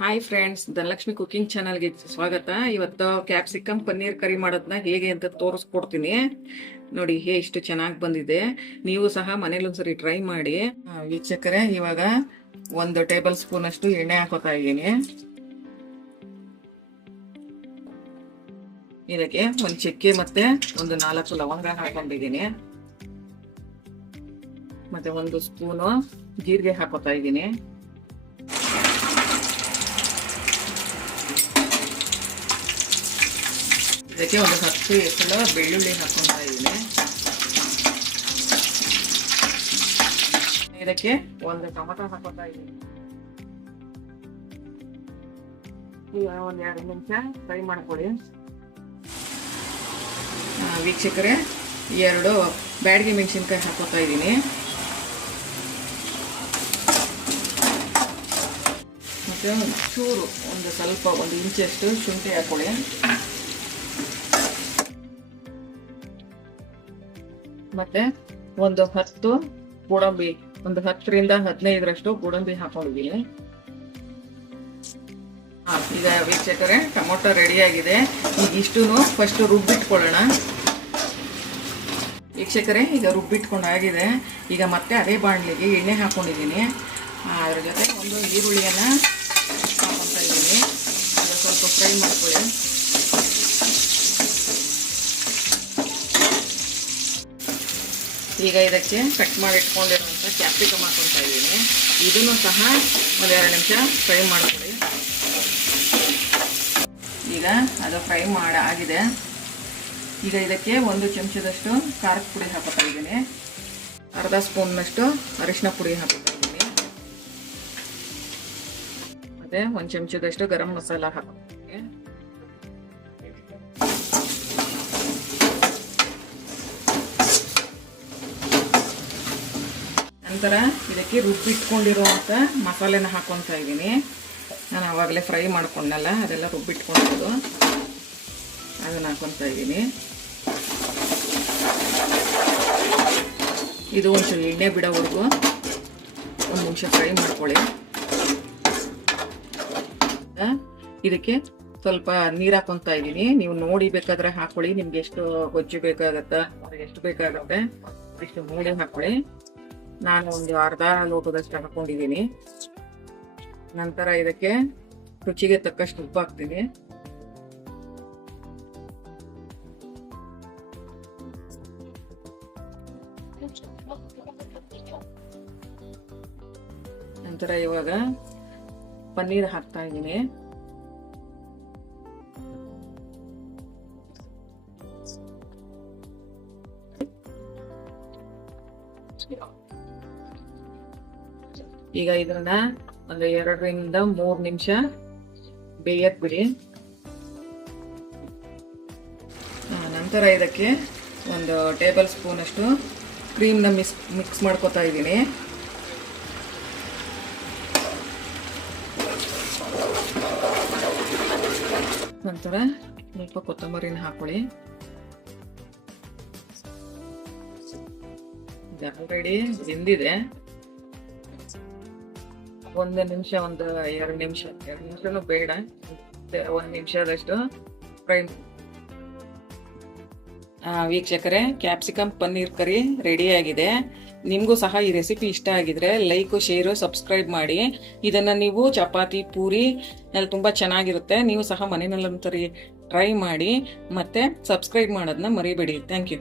Hi friends, Dhanalakshmi cooking ಚಾನಲ್ಗೆ ಸ್ವಾಗತ. ಇವತ್ತು ಕ್ಯಾಪ್ಸಿಕಮ್ ಪನ್ನೀರ್ ಕರಿ ಮಾಡೋದನ್ನ ಹೇಗೆ ಅಂತ ತೋರಿಸ್ಕೊಡ್ತೀನಿ. ನೋಡಿ ಎಷ್ಟು ಚೆನ್ನಾಗಿ ಬಂದಿದೆ. ನೀವು ಸಹ ಮನೇಲಿ ಒಂದ್ಸರಿ ಟ್ರೈ ಮಾಡಿ. ವೀಕ್ಷಕರೇ, ಇವಾಗ 1 ಟೇಬಲ್ ಸ್ಪೂನ್ ಅಷ್ಟು ಎಣ್ಣೆ ಹಾಕೋತಾ ಇದ್ದೀನಿ. ಇದಕ್ಕೆ ಒಂದು ಚಕ್ಕೆ ಮತ್ತೆ 4 ಲವಂಗ ಹಾಕೊಂಡಿದ್ದೀನಿ. ಮತ್ತೆ 1 ಸ್ಪೂನು ಜೀರಿಗೆ ಹಾಕೋತಾ ಇದ್ದೀನಿ. ಇದಕ್ಕೆ ಒಂದು 10 ಎಸಳು ಬೆಳ್ಳುಳ್ಳಿ ಹಾಕೊತಾ ಇದ್ದೀನಿ. ಇದಕ್ಕೆ 1 ಟೊಮೆಟೊ ಹಾಕೋತಾ ಇದ್ದೀನಿ. ಈಗ 1-2 ನಿಮಿಷ ಫ್ರೈ ಮಾಡ್ಕೊಳ್ಳಿ. ವೀಕ್ಷಕರೇ, 2 ಬ್ಯಾಡಗಿ ಮೆಣಸಿನ್ಕಾಯಿ ಹಾಕೋತಾ ಇದ್ದೀನಿ. ಮತ್ತೆ ಚೂರು ಸ್ವಲ್ಪ 1 ಇಂಚಷ್ಟು ಶುಂಠಿ ಹಾಕೊಳ್ಳಿ. ಮತ್ತೆ 10 ಗೋಡಂಬಿ, 10ರಿಂದ 15ರಷ್ಟು ಗೋಡಂಬಿ ಹಾಕೊಂಡಿದ್ದೀನಿ. ಈಗ ವೀಕ್ಷಕರೇ, ಟೊಮೊಟೊ ರೆಡಿ ಆಗಿದೆ. ಈಗ ಇಷ್ಟನ್ನು ಫಸ್ಟ್ ರುಬ್ಬಿಟ್ಕೊಳ್ಳೋಣ. ವೀಕ್ಷಕರೇ, ಈಗ ರುಬ್ಬಿಟ್ಕೊಂಡಾಗಿದೆ. ಈಗ ಮತ್ತೆ ಅದೇ ಬಾಣಲಿಗೆ ಎಣ್ಣೆ ಹಾಕೊಂಡಿದ್ದೀನಿ. ಅದ್ರ ಜೊತೆ 1 ಈರುಳ್ಳಿಯನ್ನು ಹಾಕೊತಾ ಇದ್ದೀನಿ. ಈಗ ಸ್ವಲ್ಪ ಫ್ರೈ ಮಾಡ್ಕೊಳ್ಳಿ. ಈಗ ಇದಕ್ಕೆ ಕಟ್ ಮಾಡಿ ಇಟ್ಕೊಂಡಿರುವಂಥ ಕ್ಯಾಪ್ಸಿಕಮ್ ಹಾಕೊತಾ ಇದ್ದೀನಿ. ಇದನ್ನು ಸಹ 1-2 ನಿಮಿಷ ಫ್ರೈ ಮಾಡ್ಕೊಳ್ಳಿ. ಈಗ ಅದು ಫ್ರೈ ಆಗಿದೆ. ಈಗ ಇದಕ್ಕೆ 1 ಚಮಚದಷ್ಟು ಖಾರದ ಪುಡಿ ಹಾಕೋತಾ ಇದ್ದೀನಿ. ಅರ್ಧ ಸ್ಪೂನ್ನಷ್ಟು ಅರಿಶಿನ ಪುಡಿ ಹಾಕೋತಾ ಇದ್ದೀನಿ. ಮತ್ತೆ 1 ಚಮಚದಷ್ಟು ಗರಂ ಮಸಾಲ ಹಾಕೋತಾ ಇದ್ದೀನಿ. ನಂತರ ಇದಕ್ಕೆ ರುಬ್ಬಿಟ್ಕೊಂಡಿರುವಂಥ ಮಸಾಲೆನ ಹಾಕೊತಾ ಇದ್ದೀನಿ. ನಾನು ಆವಾಗಲೇ ಫ್ರೈ ಮಾಡ್ಕೊಂಡಲ್ಲ, ಅದೆಲ್ಲ ರುಬ್ಬಿಟ್ಕೊಂಡಿರೋದು, ಅದನ್ನು ಹಾಕೊತಾ ಇದ್ದೀನಿ. ಇದು ಒಂಚೂರು ಎಣ್ಣೆ ಬಿಡೋವರೆಗೂ 1 ನಿಮಿಷ ಫ್ರೈ ಮಾಡ್ಕೊಳ್ಳಿ. ಇದಕ್ಕೆ ಸ್ವಲ್ಪ ನೀರು ಹಾಕೊತಾ ಇದ್ದೀನಿ. ನೀವು ನೋಡಿ ಬೇಕಾದ್ರೆ ಹಾಕೊಳ್ಳಿ. ನಿಮ್ಗೆ ಎಷ್ಟು ಗೊಜ್ಜು ಬೇಕಾಗತ್ತಾ, ಎಷ್ಟು ಬೇಕಾಗುತ್ತೆ ಇಷ್ಟು ನೋಡಿ ಹಾಕೊಳ್ಳಿ. ನಾನು ಒಂದು ಅರ್ಧ ಲೋಟದಷ್ಟು ಹಾಕೊಂಡಿದ್ದೀನಿ. ನಂತರ ಇದಕ್ಕೆ ರುಚಿಗೆ ತಕ್ಕಷ್ಟು ಉಪ್ಪು ಹಾಕ್ತೀನಿ. ನಂತರ ಇವಾಗ ಪನ್ನೀರ್ ಹಾಕ್ತಾ ಇದ್ದೀನಿ. ಈಗ ಇದನ್ನ 2ರಿಂದ 3 ನಿಮಿಷ ಬೇಯಕ್ ಬಿಡಿ. ನಂತರ ಇದಕ್ಕೆ 1 ಟೇಬಲ್ ಸ್ಪೂನ್ ಅಷ್ಟು ಕ್ರೀಮ್ನ ಮಿಕ್ಸ್ ಮಾಡ್ಕೊತಾ ಇದ್ದೀನಿ. ನಂತರ ಸ್ವಲ್ಪ ಕೊತ್ತಂಬರಿನ ಹಾಕೊಳ್ಳಿ. ಆಲ್ರೆಡಿ ಬೆಂದಿದೆ. 1 ನಿಮಿಷ, 2 ನಿಮಿಷ, 2 ನಿಮಿಷನೂ ಬೇಡ, 1 ನಿಮಿಷದಷ್ಟು ಫ್ರೈ. ವೀಕ್ಷಕರೇ, ಕ್ಯಾಪ್ಸಿಕಮ್ ಪನ್ನೀರ್ ಕರಿ ರೆಡಿ ಆಗಿದೆ. ನಿಮಗೂ ಸಹ ಈ ರೆಸಿಪಿ ಇಷ್ಟ ಆಗಿದ್ರೆ ಲೈಕು, ಶೇರು, ಸಬ್ಸ್ಕ್ರೈಬ್ ಮಾಡಿ. ಇದನ್ನು ನೀವು ಚಪಾತಿ, ಪೂರಿ ಎಲ್ಲ ತುಂಬ ಚೆನ್ನಾಗಿರುತ್ತೆ. ನೀವು ಸಹ ಮನೆಯಲ್ಲೊಂದ್ಸರಿ ಟ್ರೈ ಮಾಡಿ. ಮತ್ತೆ ಸಬ್ಸ್ಕ್ರೈಬ್ ಮಾಡೋದನ್ನ ಮರಿಬೇಡಿ. Thank you.